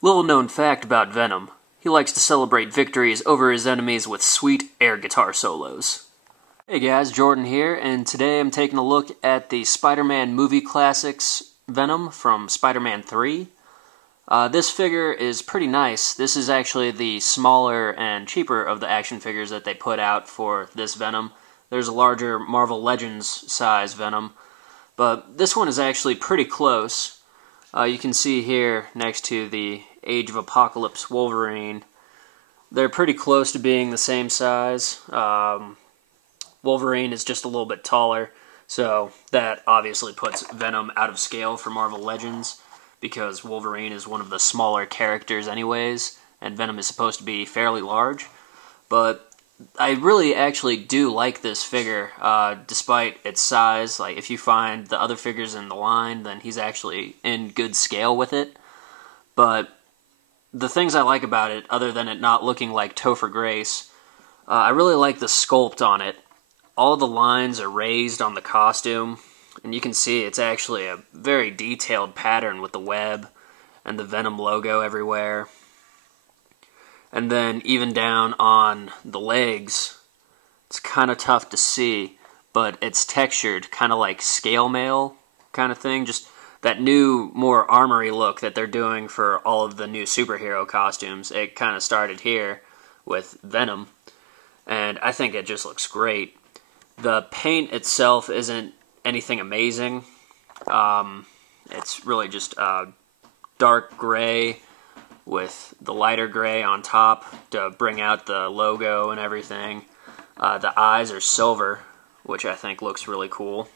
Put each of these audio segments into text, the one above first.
Little known fact about Venom. He likes to celebrate victories over his enemies with sweet air guitar solos. Hey guys, Jordan here, and today I'm taking a look at the Spider-Man Movie Classics Venom from Spider-Man 3. This figure is pretty nice. This is actually the smaller and cheaper of the action figures that they put out for this Venom. There's a larger Marvel Legends size Venom, but this one is actually pretty close. You can see here next to the Age of Apocalypse Wolverine, they're pretty close to being the same size. Wolverine is just a little bit taller, so that obviously puts Venom out of scale for Marvel Legends, because Wolverine is one of the smaller characters anyways, and Venom is supposed to be fairly large. But I really actually do like this figure, despite its size. Like, if you find the other figures in the line, then he's actually in good scale with it. But the things I like about it, other than it not looking like Topher Grace, I really like the sculpt on it. All the lines are raised on the costume, and you can see it's actually a very detailed pattern with the web and the Venom logo everywhere. And then even down on the legs, it's kind of tough to see, but it's textured, kind of like scale mail kind of thing. Just that new, more armory look that they're doing for all of the new superhero costumes. It kind of started here with Venom, and I think it just looks great. The paint itself isn't anything amazing. It's really just dark gray with the lighter gray on top to bring out the logo and everything. The eyes are silver, which I think looks really cool.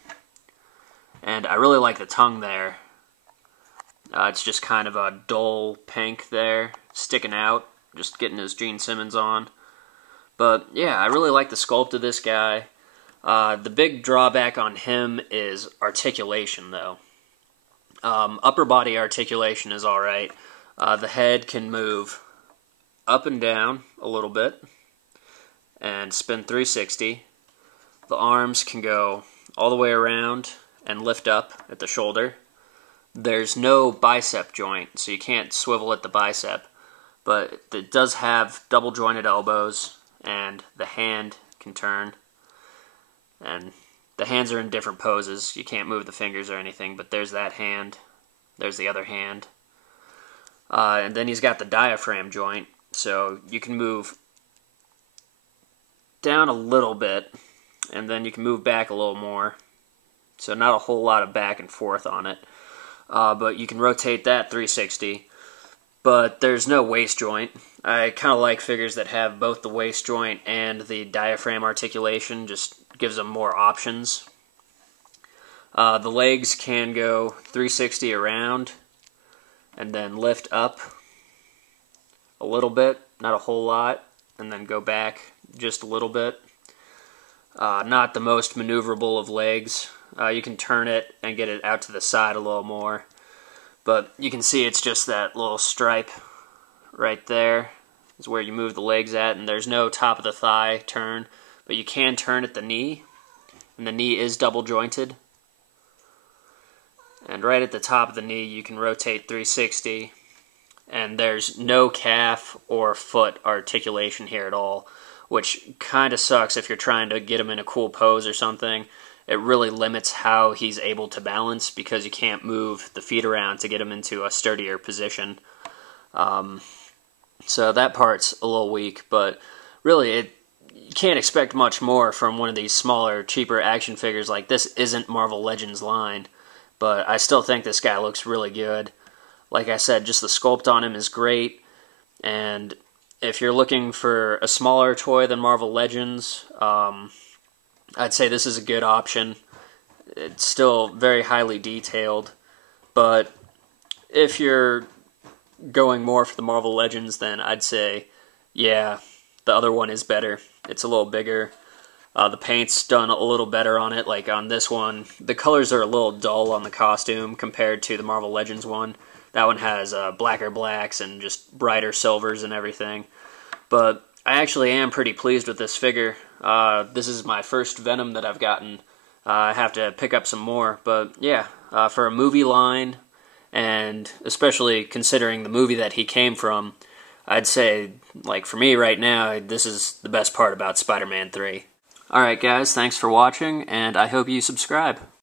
And I really like the tongue there. It's just kind of a dull pink there, sticking out, just getting his Gene Simmons on. But yeah, I really like the sculpt of this guy. The big drawback on him is articulation, though. Upper body articulation is alright. The head can move up and down a little bit and spin 360. The arms can go all the way around and lift up at the shoulder. There's no bicep joint, so you can't swivel at the bicep, but it does have double jointed elbows, and the hand can turn. And the hands are in different poses. You can't move the fingers or anything, but there's that hand. There's the other hand. And then he's got the diaphragm joint, so you can move down a little bit, and then you can move back a little more. So not a whole lot of back and forth on it. But you can rotate that 360. But there's no waist joint. I kind of like figures that have both the waist joint and the diaphragm articulation. Just gives them more options. The legs can go 360 around and then lift up a little bit, not a whole lot, and then go back just a little bit. Not the most maneuverable of legs. You can turn it and get it out to the side a little more. But you can see it's just that little stripe right there is where you move the legs at, and there's no top of the thigh turn, but you can turn at the knee, and the knee is double jointed. And right at the top of the knee you can rotate 360, and there's no calf or foot articulation here at all, which kind of sucks if you're trying to get him in a cool pose or something. It really limits how he's able to balance, because you can't move the feet around to get him into a sturdier position. So that part's a little weak, but really you can't expect much more from one of these smaller, cheaper action figures. Like, this isn't Marvel Legends line, but I still think this guy looks really good. Like I said, just the sculpt on him is great, and if you're looking for a smaller toy than Marvel Legends, I'd say this is a good option. It's still very highly detailed, but if you're going more for the Marvel Legends, then I'd say, yeah, the other one is better. It's a little bigger. The paint's done a little better on it. Like on this one, the colors are a little dull on the costume compared to the Marvel Legends one. That one has blacker blacks and just brighter silvers and everything. But I actually am pretty pleased with this figure. This is my first Venom that I've gotten. I have to pick up some more, but yeah, for a movie line and especially considering the movie that he came from, I'd say, like, for me right now, this is the best part about Spider-Man 3. Alright guys, thanks for watching, and I hope you subscribe.